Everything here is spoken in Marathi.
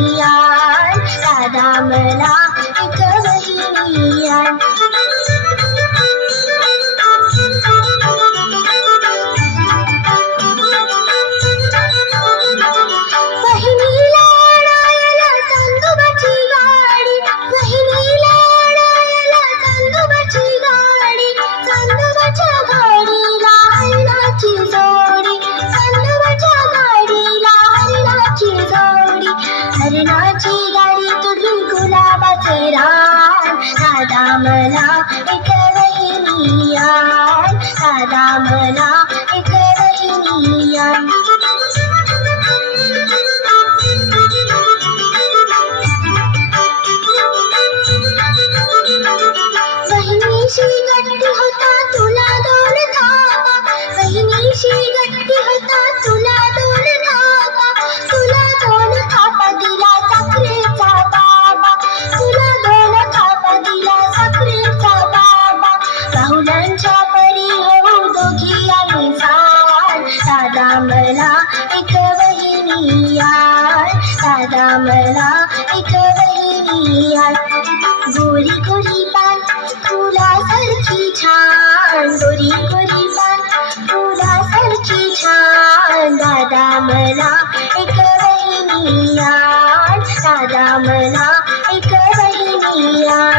वहिनी आण, दादा मला एक वहिनी आण. वहिनीला आणायला चांदोबाची गाडी, वहिनीला आणायला चांदोबाची गाडी, चांदोबाच्या गाडीला हरणाची जोडी, चांदोबाच्या गाडीला हरणाची जोडी. हरणाची गाडी तुटली गुलाबाचे रान, दादा मला एक वहिनी आण, दादा मला एक वहिनी आण. वहिनीशी गट्टी होता तुला दोन धागा, वहिनीशी गट्टी होता तुला दोन धागा, तुला दोन थापा दिला साखरेचा बाबा, तुला दोन थापा दिला साखरेचा बाबा. राहुलांच्या परी होऊ दोघी आम्ही साण, दादा मला एक वहिनी आण, दादा मला एक वहिनी आण. गोरी गोरी पान फुलासारखी छान, गोरी गोरी पान फुलासारखी छान, दादा मला एक वहिनी आण, दादा मला एक वहिनी आण.